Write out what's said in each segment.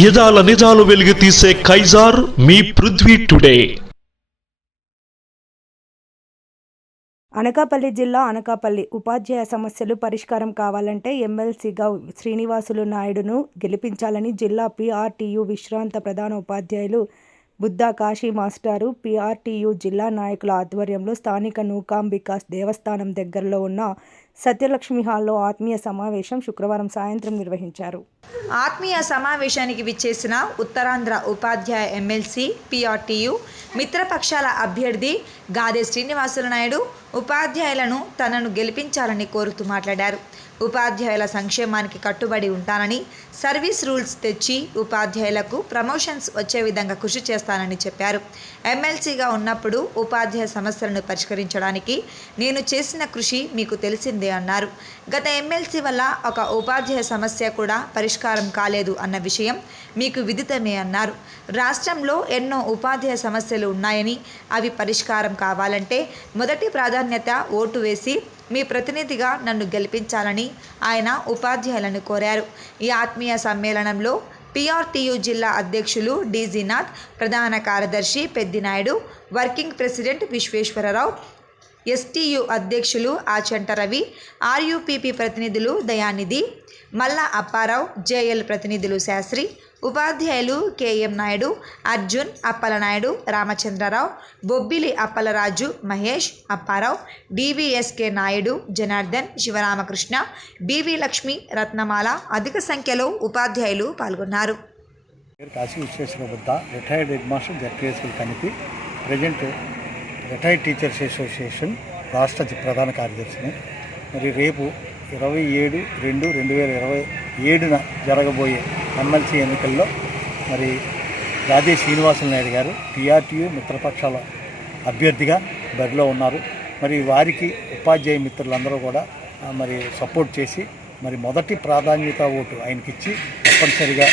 యదాల నిజాలు వెలుగు తీసే కైజార్ మీ పృథ్వీ టుడే. అనకాపల్లి జిల్లా అనకాపల్లి ఉపాధ్యాయ సమస్యలు పరిష్కారం కావాలంటే ఎమ్మెల్సీగా శ్రీనివాసులు నాయుడును గెలిపించాలని జిల్లా పీఆర్టీయు విశ్రాంత ప్రధాన ఉపాధ్యాయులు బుద్ధా కాశీ మాస్టారు పిఆర్టీయు జిల్లా నాయకుల ఆధ్వర్యంలో స్థానిక నూకాంబికాస్ దేవస్థానం దగ్గరలో ఉన్న సత్యలక్ష్మి హాల్లో ఆత్మీయ సమావేశం శుక్రవారం సాయంత్రం నిర్వహించారు. ఆత్మీయ సమావేశానికి విచ్చేసిన ఉత్తరాంధ్ర ఉపాధ్యాయ ఎమ్మెల్సీ పిఆర్టీయు మిత్రపక్షాల అభ్యర్థి గాదే శ్రీనివాసులు నాయుడు ఉపాధ్యాయులను తనను గెలిపించాలని కోరుతూ మాట్లాడారు. ఉపాధ్యాయుల సంక్షేమానికి కట్టుబడి ఉంటానని సర్వీస్ రూల్స్ తెచ్చి ఉపాధ్యాయులకు ప్రమోషన్స్ వచ్చే విధంగా కృషి చేస్తానని చెప్పారు. ఎమ్మెల్సీగా ఉన్నప్పుడు ఉపాధ్యాయ సమస్యలను పరిష్కరించడానికి నేను చేసిన కృషి మీకు తెలిసిందే అన్నారు. గత ఎమ్మెల్సీ వల్ల ఒక ఉపాధ్యాయ సమస్య కూడా పరిష్కారం కాలేదు అన్న విషయం మీకు విదితమే అన్నారు. రాష్ట్రంలో ఎన్నో ఉపాధ్యాయ సమస్యలు ఉన్నాయని అవి పరిష్కారం కావాలంటే మొదటి ప్రాధాన్యత ఓటు వేసి మీ ప్రతినిధిగా నన్ను గెలిపించాలని ఆయన ఉపాధ్యాయులను కోరారు. ఈ ఆత్మీయ సమ్మేళనంలో పిఆర్టీయు జిల్లా అధ్యక్షులు డీజీనాథ్ ప్రధాన కార్యదర్శి Peddinaidu working president Visweswararao STU అధ్యక్షులు ఆచంట రవి ఆర్యూపీపీ ప్రతినిధులు దయానిధి మల్లా అప్పారావు జేఎల్ ప్రతినిధులు శాస్త్రి ఉపాధ్యాయులు KM Naidu Arjun Appalanaidu Ramachandrarao Bobbili Appalaraju Mahesh Apparao DVSK Naidu Janardhan Sivaramakrishna BV Lakshmi Ratnamala అధిక సంఖ్యలో ఉపాధ్యాయులు పాల్గొన్నారు. Kasi Visweswara Buddha retired head master ZPSL committee present retired teachers association రాష్ట్ర ప్రధాన కార్యదర్శిని. మరి రేపు ఇరవై ఏడు రెండు రెండు వేల ఇరవై ఏడున జరగబోయే ఎమ్మెల్సీ ఎన్నికల్లో మరి రాజే శ్రీనివాసులు నాయుడు గారు టీఆర్టీయూ మిత్రపక్షాల అభ్యర్థిగా బరిలో ఉన్నారు. మరి వారికి ఉపాధ్యాయ మిత్రులందరూ కూడా మరి సపోర్ట్ చేసి మరి మొదటి ప్రాధాన్యత ఓటు ఆయనకిచ్చి తప్పనిసరిగా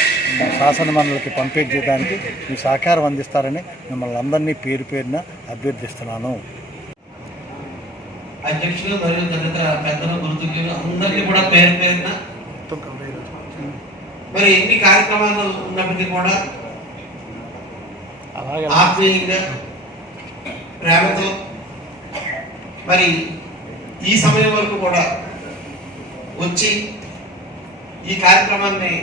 శాసనమండలికి శాసన మీ సహకారం అందిస్తారని మిమ్మల్ని అందరినీ పేరు పేరున అభ్యర్థిస్తున్నాను. అధ్యక్షులు మరియు తదితర పెద్దలు గుర్తులు అందరికీ కూడా పేరు పేరున మరి ఎన్ని కార్యక్రమాలు ఉన్నప్పటికీ కూడా ఆత్మీయంగా ప్రేమతో మరి ఈ సమయం వరకు కూడా వచ్చి ఈ కార్యక్రమాన్ని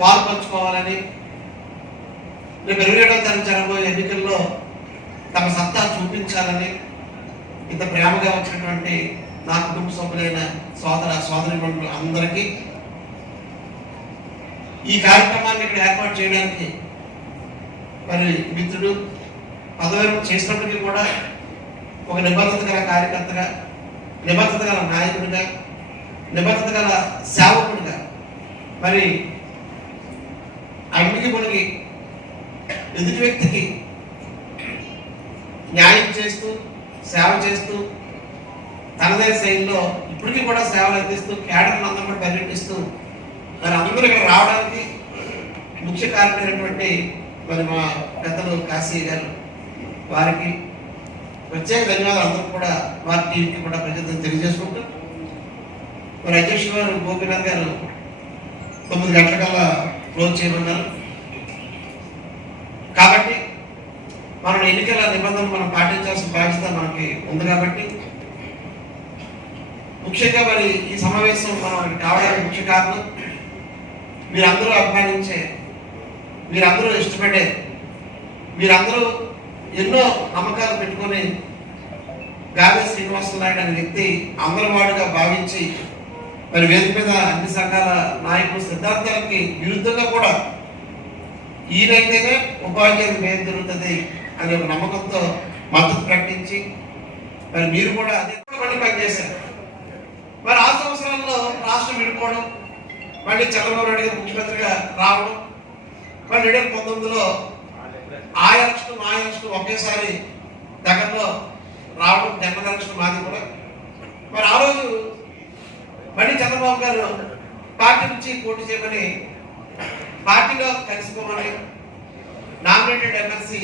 పాల్పంచుకోవాలని రేపు ఇరవై ఏడవ తారీఖు జరగబోయే ఎన్నికల్లో తమ సత్తా చూపించాలని ఇంత ప్రేమగా వచ్చినటువంటి నా కుటుంబ సభ్యులైన సోదర సోదరి అందరికీ ఈ కార్యక్రమాన్ని ఇక్కడ ఏర్పాటు చేయడానికి మరి మిత్రుడు పదవి చేసినప్పటికీ కూడా ఒక నిబద్ధత గల కార్యకర్తగా నిబద్ధత గల నాయకుడిగా నిబద్ధత గల సేవకుడిగా మరి అన్నిటి మనకి ఎదుటి వ్యక్తికి న్యాయం చేస్తూ సేవ చేస్తూ తనదైన శైలిలో ఇప్పటికీ కూడా సేవలు అందిస్తూ కేడర్లను అందరూ కూడా పర్యటిస్తూ మరి అందరూ ఇక్కడ రావడానికి ముఖ్య కారణమైనటువంటి మరి మా పెద్దలు కాశీ గారు వారికి ప్రత్యేక ధన్యవాదాలు. అందరూ కూడా వారి టీంకి కూడా ప్రజలను తెలియజేసుకుంటూ మరి అధ్యక్షుడు గారు గోపీనాథ్ గారు తొమ్మిది గంటలకల్లా క్లోజ్ చేయమన్నారు. కాబట్టి మనం ఎన్నికల నిబంధనలు మనం పాటించాల్సిన బాధ్యత మనకి ఉంది కాబట్టి ముఖ్యంగా మరి ఈ సమావేశం మనం కావడానికి ముఖ్య కారణం మీరందరూ అభిమానించే మీరందరూ ఇష్టపడే మీరందరూ ఎన్నో నమ్మకాలు పెట్టుకొని గాలి శ్రీనివాసనాయుడు అనే వ్యక్తి అంగన్వాడిగా భావించి మరి వేదిక మీద అన్ని సంఘాల నాయకుల సిద్ధాంతాలకి విరుద్ధంగా కూడా ఈయనైతేనే ఉపాధ్యాయులు మేలు జరుగుతుంది అనే ఒక నమ్మకంతో మద్దతు ప్రకటించి మరి మీరు కూడా అదే పని పనిచేశారు మరి ఆ సంవత్సరంలో రాష్ట్రం విడిపోవడం మళ్ళీ చంద్రబాబు నాయుడు గారు ముఖ్యమంత్రిగా రావడం మళ్ళీ రెండు వేల పంతొమ్మిదిలో ఆ ఎలక్షన్ మా ఎలక్షన్ ఒకేసారి దగ్గరలో రావడం జనరల్ ఎలక్షన్ మాది కూడా. మరి ఆ రోజు మళ్ళీ చంద్రబాబు గారు పార్టీ నుంచి పోటీ చేయమని పార్టీలో కలిసిపోమని నామినేటెడ్ ఎమ్మెల్సీ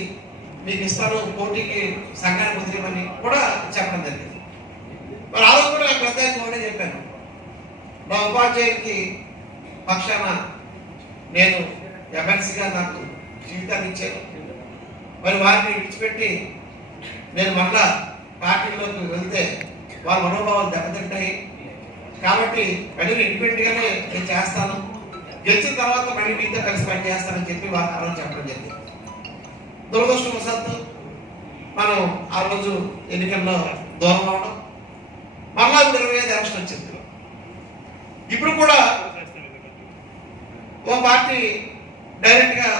మీకు ఇస్తాను పోటీకి సంఘానికి వదిలేమని కూడా చెప్పడం జరిగింది. మరి ఆ రోజు కూడా ప్రత్యేకంగా కూడా చెప్పాను. మా ఉపాధ్యాయుడికి పక్షాన నేను ఎమ్మెల్సీగా నాకు జీవితాన్ని ఇచ్చాను. మరి వారిని విడిచిపెట్టి నేను మరలా పార్టీలోకి వెళ్తే వారి మనోభావాలు దెబ్బతింటాయి. కాబట్టి మళ్ళీ ఇండిపెండెంట్గానే నేను చేస్తాను. గెలిచిన తర్వాత మళ్ళీ మీతో కలిసి పని చేస్తానని చెప్పి వారు ఆ రోజు చెప్పడం జరిగింది. దురదృష్టవశాత్తు మనం ఆ రోజు ఎన్నికల్లో దూరం అవడం మళ్ళా ఇరవై ఐదు ఎలక్షన్ వచ్చింది ఇప్పుడు కూడా ఓ పార్టీ డైరెక్ట్గా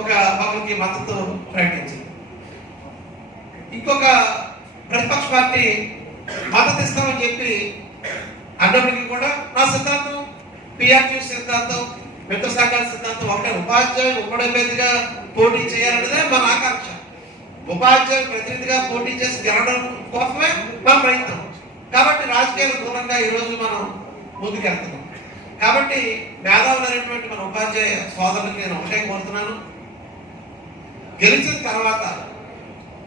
ఒక పవన్కి మద్దతు ప్రకటించింది. ఇంకొక ప్రతిపక్ష పార్టీ మద్దతు ఇస్తామని చెప్పి అన్నప్పటికీ కూడా నా సిద్ధాంతం పిఆర్టీ సిద్ధాంతం మిత్ర సంఘాల సిద్ధాంతం ఒకటే. ఉపాధ్యాయులు ఉమ్మడి పోటీ చేయాలన్నదే మన ఆకాంక్ష. ఉపాధ్యాయులు ప్రతినిధిగా పోటీ చేసి గెలవడం కోసమే మా ప్రయత్నం. కాబట్టి రాజకీయాల దూరంగా ఈరోజు మనం ముందుకెళ్తున్నాం. కాబట్టి మేధావులైనటువంటి మన ఉపాధ్యాయ సోదరులకు నేను ఒకటే కోరుతున్నాను. గెలిచిన తర్వాత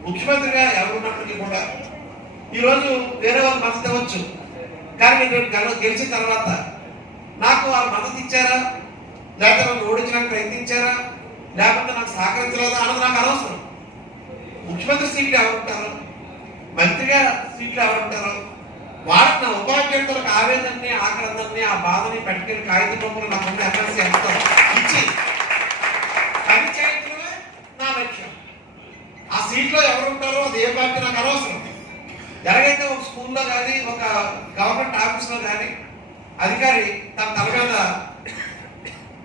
ముఖ్యమంత్రిగా ఎవరున్నప్పటికీ కూడా ఈరోజు వేరే వాళ్ళు మద్దతు ఇవ్వచ్చు. కానీ నేను గెలిచిన తర్వాత నాకు వాళ్ళు మద్దతు ఇచ్చారా? లేకపోతే నన్ను ఓడించడానికి ప్రయత్నించారా? లేకపోతే నాకు సహకరించలేదా అన్నది నాకు అనవసరం. ముఖ్యమంత్రి సీట్లు ఎవరుంటారు? మంత్రిగా సీట్లు ఎవరుంటారు? వాళ్ళకి నా ఉపాధ్యాయులకు ఆవేదనని ఆగ్రహాన్ని ఆ బాధని పెట్టుకెళ్ళి కాగితం రూపంలో నా ముందు ఎమ్మెల్సీ ఎంత? ఇచ్చి. పని చేయించడమే నా లక్ష్యం. ఆ సీట్లో ఎవరు ఉంటారో అది ఏ పార్టీ నాకు అనవసరం. ఎలాగైతే ఒక స్కూల్లో కానీ ఒక గవర్నమెంట్ ఆఫీస్లో కానీ అధికారి తన తల మీద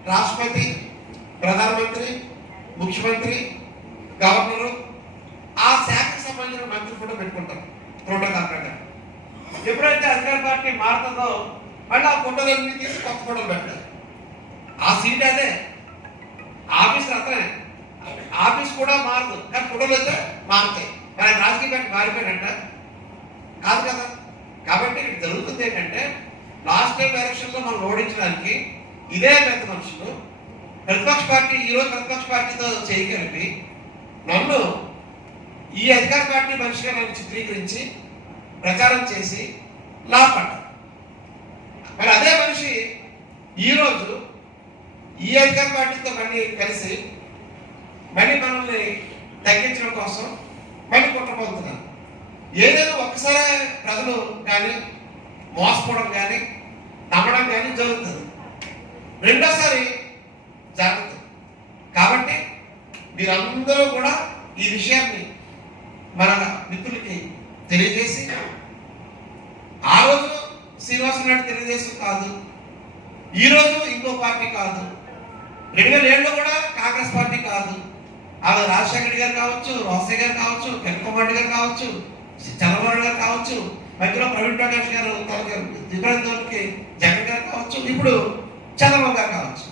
రాష్ట్రపతి ప్రధానమంత్రి ముఖ్యమంత్రి గవర్నరు ఆ శాఖకు సంబంధించిన మంత్రి కూడా పెట్టుకుంటారు. ప్రోటోకాల్ ప్రకారం. ఎప్పుడైతే అధికార పార్టీ మారుతుందో మళ్ళీ ఆ ఫోటోలన్నీ తీసి కొత్త ఫోటోలు పెట్టారు ఆ సీట్ అదే. ఆఫీస్ అతనే. ఆఫీస్ కూడా మారదు. కానీ ఫోటోలు అయితే మారుతాయి. కానీ రాజకీయ పార్టీ మారిపోయినట్ట కాదు కదా. కాబట్టి ఇక్కడ జరుగుతుంది ఏంటంటే లాస్ట్ టైం ఎలక్షన్లో మనం ఓడించడానికి ఇదే పెద్ద మనుషులు ప్రతిపక్ష పార్టీ ఈరోజు ప్రతిపక్ష పార్టీతో చేయగలిపి నన్ను ఈ అధికార పార్టీ మనిషిగా నన్ను చిత్రీకరించి ప్రచారం చేసి లాభపడ్డారు. మరి అదే మనిషి ఈరోజు ఈ అధికార పార్టీతో మళ్ళీ కలిసి మళ్ళీ మనల్ని తగ్గించడం కోసం మళ్ళీ కుట్రపోతున్నారు ఏదైనా ఒక్కసారి ప్రజలు కానీ మోసపోవడం కానీ నమ్మడం కానీ జరుగుతుంది. రెండోసారి జరుగుతుంది. కాబట్టి మీరందరూ కూడా ఈ విషయాన్ని మన మిత్రులకి తెలియజేసి ఆ రోజు శ్రీనివాస నాయుడు తెలుగుదేశం కాదు ఈ రోజు ఇంకో పార్టీ కాదు. రెండు వేల ఏడులో కూడా కాంగ్రెస్ పార్టీ కాదు. అది రాజశేఖర రెడ్డి గారు కావచ్చు రోసయ్య గారు కావచ్చు కిరణ్ గారు కావచ్చు చంద్రబాబు గారు కావచ్చు మధ్యలో ప్రవీణ్ ప్రకాష్ గారు దివ్యాంగులకి జగన్ గారు కావచ్చు ఇప్పుడు చంద్రబాబు గారు కావచ్చు.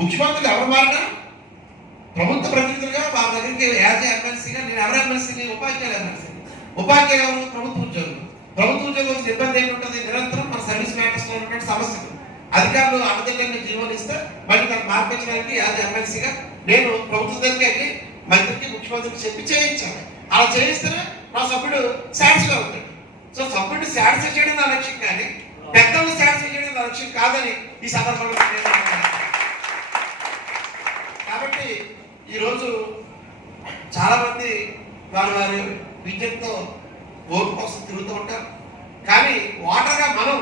ముఖ్యమంత్రులు ఎవరు మారినా ప్రభుత్వ ప్రతినిధులుగా వాళ్ళ దగ్గరికి యాజ్ ఎమ్మెల్సీగా నేను ఎవరు ఎమ్మెల్సీని ఉపాధ్యాయులు ఎమ్మెల్సీ ఉపాధ్యాయులు ప్రభుత్వ ఉద్యోగులు ప్రభుత్వ ఉద్యోగులకు ఇబ్బంది ఏమిటంటుంది నిరంతరం మన సర్వీస్ మ్యాటర్స్లో ఉన్నటువంటి సమస్యలు. అధికారులు అనదగ్గంగా జీవోలు ఇస్తే మళ్ళీ దాన్ని మార్పించడానికి యాజ్ ఎమ్మెల్సీగా నేను ప్రభుత్వ దగ్గరికి వెళ్ళి మంత్రికి ముఖ్యమంత్రికి చెప్పి చేయించాను అలా చేయిస్తేనే నా సభ్యుడు సాటిస్ఫై అవుతాడు. సో సభ్యుడు సాటిస్ఫై చేయడం నా లక్ష్యం కానీ పెద్దలు సాటిస్ఫై చేయడం నా లక్ష్యం కాదని ఈ సందర్భంలో కాబట్టి ఈరోజు చాలా మంది వారి వారి విద్యతో ఓటు కోసం తిరుగుతూ ఉంటారు. కానీ ఓటర్గా మనం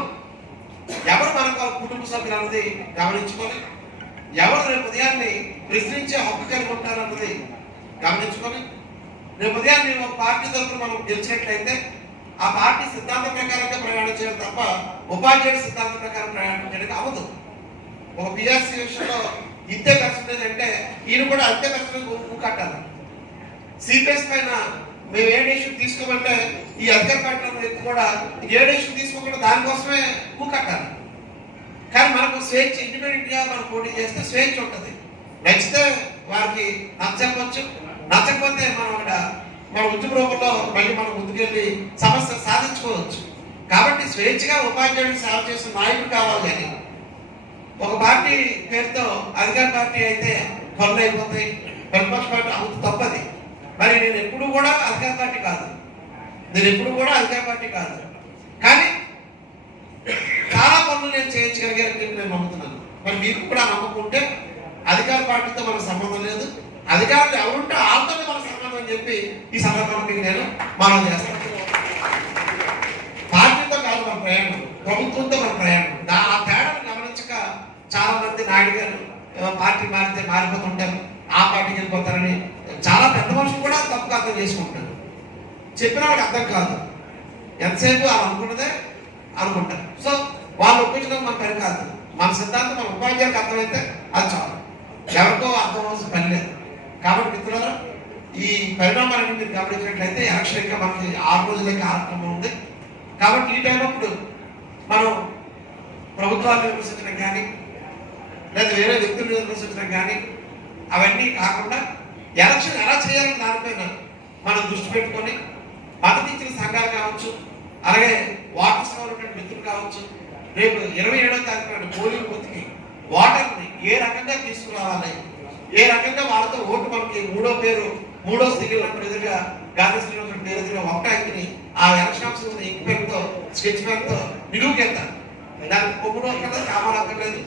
ఎవరు మన కుటుంబ సభ్యులు అన్నది గమనించుకొని ఎవరు రేపు ఉదయాన్ని ప్రశ్నించే హక్కు కలిగి ఉంటారు అన్నది గమనించుకొని రేపు ఉదయాన్ని ఒక పార్టీ తరఫున మనం గెలిచినట్లయితే ఆ పార్టీ సిద్ధాంతం ప్రకారంగా ప్రయాణం చేయాలి తప్ప ఉపాధ్యాయుడు సిద్ధాంత ప్రకారం ప్రయాణం చేయడానికి అవ్వదు. ఒక పిఆర్సీ విషయంలో ఇంతే పర్సంటేజ్ అంటే ఈయన కూడా అంతే పర్సంటేజ్ కట్టాలి. సిపిఎస్ పైన మేము ఏ డెసిషన్ తీసుకోమంటే ఈ అధికార పార్టీల వ్యక్తి కూడా ఏ డెసిషన్ తీసుకోకుండా దానికోసమే కట్టాలి. కానీ మనకు స్వేచ్ఛ ఇండిపెండెంట్గా మనం పోటీ చేస్తే స్వేచ్ఛ ఉంటుంది. నచ్చితే వారికి నచ్చకపోవచ్చు. నచ్చకపోతే మనం అక్కడ మన ఉద్యమ రూపంలో మళ్ళీ మనం ముందుకెళ్ళి సమస్య సాధించుకోవచ్చు. కాబట్టి స్వేచ్ఛగా ఉపాధ్యాయుడు సేవ చేసిన నాయకుడు కావాలి అని. ఒక పార్టీ పేరుతో అధికార పార్టీ అయితే పనులు అయిపోతాయి ప్రతిపక్ష పార్టీ అవుతు తప్పది మరి నేను ఎప్పుడు కూడా అధికార పార్టీ కాదు. నేను ఎప్పుడు కూడా అధికార పార్టీ కాదు. కానీ చాలా పనులు నేను చేయించగలిగానని చెప్పి నేను నమ్ముతున్నాను. మరి మీకు కూడా నమ్ముకుంటే అధికార పార్టీతో మనకు సంబంధం లేదు. అధికారులు ఎవరుంటే వాళ్ళతో మనకు సంబంధం అని చెప్పి ఈ సందర్భంలో మీకు నేను మనం చేస్తాను. పార్టీతో కాదు మన ప్రయాణం. ప్రభుత్వంతో మన ప్రయాణం. దా ఆ తేడాను గమనించక చాలా మంది నాయుడు గారు పార్టీ మారితే మారిపోతుంటారు. ఆ పార్టీకి వెళ్ళిపోతారని చాలా పెద్ద మనుషులు కూడా తప్పుగా అర్థం చేసుకుంటారు. చెప్పిన వాళ్ళకి అర్థం కాదు. ఎంతసేపు వాళ్ళు అనుకున్నదే అనుకుంటారు. సో వాళ్ళు ఒప్పించడం మన పని కాదు. మన సిద్ధాంతం మన ఉపాధ్యాయులకు అర్థమైతే అది చాలు. ఎవరికో అర్థం అవ్వాల్సిన పని లేదు. కాబట్టి మిత్రులారా ఈ పరిణామాలను మీరు గమనించినట్లయితే ఎలక్షన్ ఇంకా మనకి ఆరు రోజులే కార్యక్రమం ఉంది. కాబట్టి ఈ టైం అప్పుడు మనం ప్రభుత్వాన్ని విమర్శించడం కానీ లేదా వేరే వ్యక్తులను విమర్శించడం కానీ అవన్నీ కాకుండా ఎలక్షన్ ఎలా చేయాలని దానిపైన మనం దృష్టి పెట్టుకొని మద్దతిచ్చిన సంఘాలు కావచ్చు అలాగే వాటర్స్ ఉన్నటువంటి మిత్రులు కావచ్చు రేపు ఇరవై ఏడో తారీఖు పోలింగ్ బూత్కి వాటర్ని ఏ రకంగా తీసుకురావాలి? ఏ రకంగా వాళ్ళతో ఓటు మనకి మూడో పేరు మూడో స్థితిలో ఎదురుగా గాంధీ శ్రీనివాస పేరు ఎదురుగా ఒకటాయిని ఆ ఎలక్షన్ ఆఫీసర్ ఇంక్ పెన్తో స్కెచ్ పెన్తో నిలువుకెళ్తారు దానికి కొమ్ముడు అక్కడ కామాలు అక్కర్లేదు